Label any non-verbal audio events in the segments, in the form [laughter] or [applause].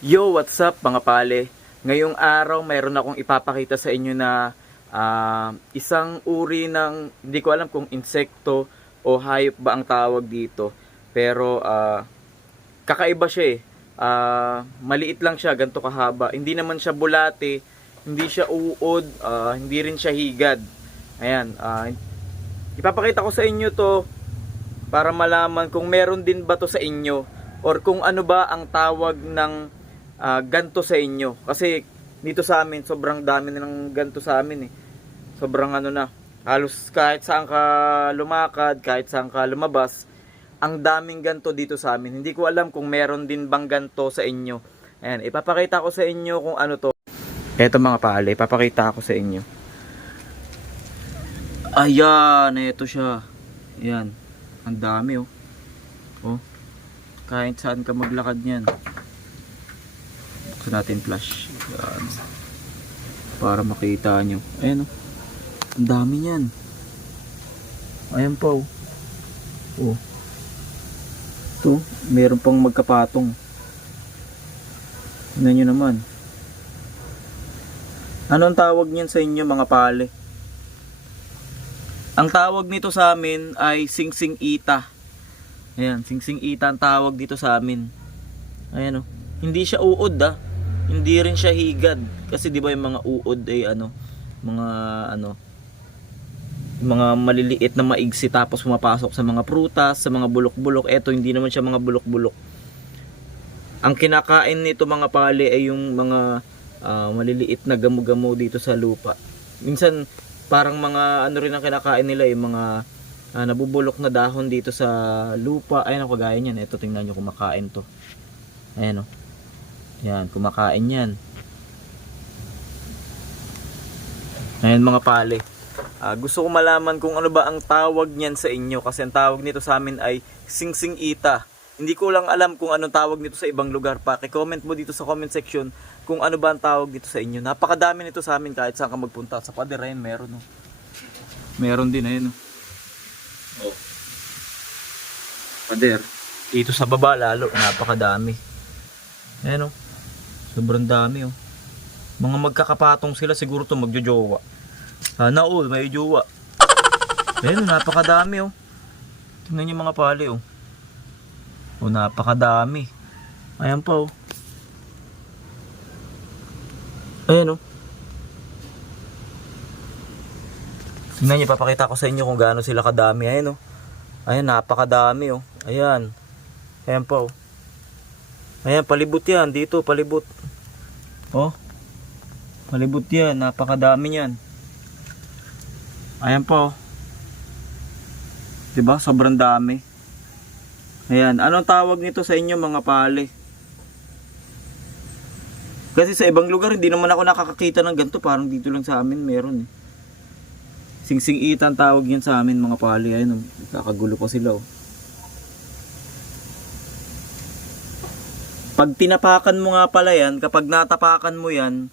Yo, what's up mga pale? Ngayong araw mayroon akong ipapakita sa inyo na ah, isang uri ng, hindi ko alam kung insekto o hayop ba ang tawag dito. Pero ah, kakaiba siya eh. Ah, maliit lang siya, ganito kahaba. Hindi naman siya bulate, hindi siya uod, ah, hindi rin siya higad. Ayan, ah, ipapakita ko sa inyo to para malaman kung meron din ba to sa inyo or kung ano ba ang tawag ng ah, ganto sa inyo. Kasi dito sa amin, sobrang dami nilang ganto sa amin eh. Sobrang ano na. Halos kahit saan ka lumakad, kahit saan ka lumabas, ang daming ganto dito sa amin. Hindi ko alam kung meron din bang ganto sa inyo. Ayan, ipapakita ko sa inyo kung ano to. Eto mga pale, ipapakita ko sa inyo. Ayan, eto siya. Ayan. Ang dami oh. Oh. Kahit saan ka maglakad niyan. Buksan natin flash. Ayan. Para makita nyo. Ayan oh. Ang dami niyan. Ayan pa oh. Ito, meron pang magkapatong. Tingnan nyo naman. Ano ang tawag niyan sa inyo mga pale? Ang tawag nito sa amin ay singsing ita. Ayan, singsing ita ang tawag dito sa amin. Ayan oh. Hindi siya uod ah. Hindi rin siya higad. Kasi di ba yung mga uod ay ano, mga ano, mga maliliit na maigsi tapos pumapasok sa mga prutas, sa mga bulok-bulok. Eto, hindi naman siya mga bulok-bulok. Ang kinakain nito mga pali ay yung mga ah, maliliit na gamo-gamo dito sa lupa. Minsan, parang mga ano rin ang kinakain nila yung mga ah, nabubulok na dahon dito sa lupa. Ayan kagaya niyan. Ito tingnan nyo kumakain to. Ayan o. Yan, kumakain yan. Ayan mga pale. Ah, gusto ko malaman kung ano ba ang tawag niyan sa inyo kasi ang tawag nito sa amin ay singsing ita. Hindi ko lang alam kung anong tawag nito sa ibang lugar pa. comment mo dito sa comment section kung ano ba ang tawag dito sa inyo. Napakadami nito sa amin kahit saan ka magpunta. Sa pader ayun, meron oh. Meron din ayun oh. oh. Pader. Dito sa baba lalo, napakadami. Ayan oh. Sobrang dami oh. Mga magkakapatong sila siguro to magjojowa. Sana all, may jowa. Ayan, oh, napakadami oh. Tingnan niyo mga pali oh. Oh, napakadami. Ayan pa oh. Ayan oh. Tingnan niyo, papakita ko sa inyo kung gaano sila kadami. Ayan oh. Ayan, napakadami oh. Ayan. Ayan pa oh. Ayan, palibot yan. Dito, palibot. Oh. Palibot yan. Napakadami yan. Ayan po. Diba? Sobrang dami. Ayan. Anong tawag nito sa inyo mga pale? Kasi sa ibang lugar hindi naman ako nakakakita ng ganito. Parang dito lang sa amin meron eh. Singsing itan tawag yan sa amin mga pale. Ayan oh. Kakagulo pa sila oh. Pag tinapakan mo nga pala yan, kapag natapakan mo yan,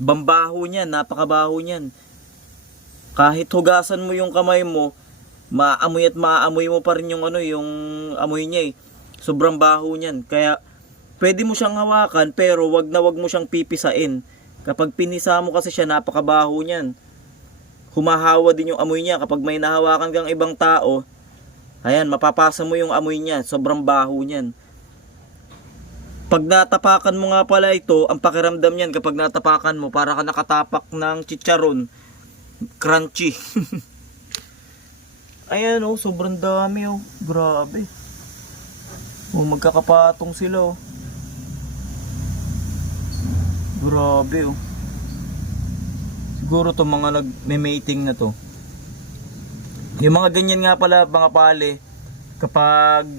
bambaho niyan, napakabaho niyan kahit hugasan mo yung kamay mo, maamoy at maamoy mo pa rin yung ano, yung amoy niya eh. Sobrang baho niyan. Kaya pwede mo siyang hawakan pero wag na wag mo siyang pipisain. Kapag pinisa mo kasi siya, napakabaho niyan. Humahawa din yung amoy niya kapag may nahawakan kang ibang tao. Ayan, mapapasa mo yung amoy niya. Sobrang baho niyan. Pag natapakan mo nga pala ito, ang pakiramdam niyan kapag natapakan mo, para ka nakatapak ng chicharon crunchy. [laughs] Ayan oh, sobrang dami oh. Grabe. Oh, magkakapatong sila oh. Grabe oh. Siguro to mga nagme-mating na to. Yung mga ganyan nga pala mga pale kapag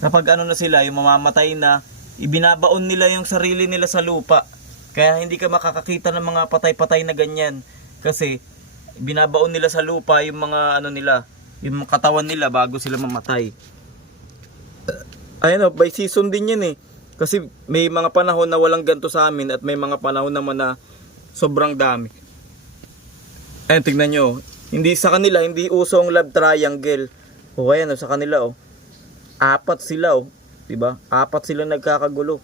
kapag ano na sila, yung mamamatay na, ibinabaon nila yung sarili nila sa lupa. Kaya hindi ka makakakita ng mga patay-patay na ganyan. Kasi binabaon nila sa lupa yung mga ano nila, yung katawan nila bago sila mamatay. Ayun oh, by season din yan eh. Kasi may mga panahon na walang ganto sa amin at may mga panahon naman na sobrang dami. Ayun, tignan nyo. Hindi sa kanila, hindi uso ang love triangle. O ayan, oh, sa kanila oh. Apat sila oh. 'Di ba? Apat sila nagkakagulo.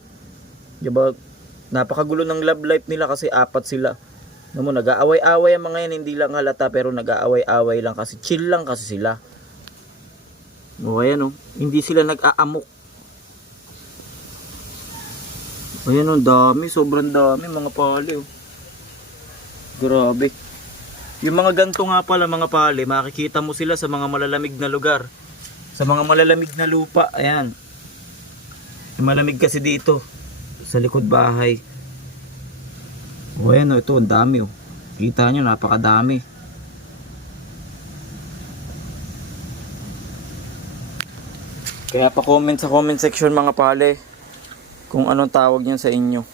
Diba, napakagulo ng love life nila kasi apat sila. Mo, nag-aaway-away ang mga yan, hindi lang halata pero nag-aaway-away lang kasi chill lang kasi sila. O ayan o, hindi sila nag-aamok. Ayan o, dami, sobrang dami mga pali o. Grabe. Yung mga ganto nga pala mga pali, makikita mo sila sa mga malalamig na lugar. Sa mga malalamig na lupa, ayan. Malamig kasi dito, sa likod bahay. O ayan ito, ang dami o. Kita nyo, napakadami. Kaya pa comment sa comment section mga pale kung anong tawag niyan sa inyo.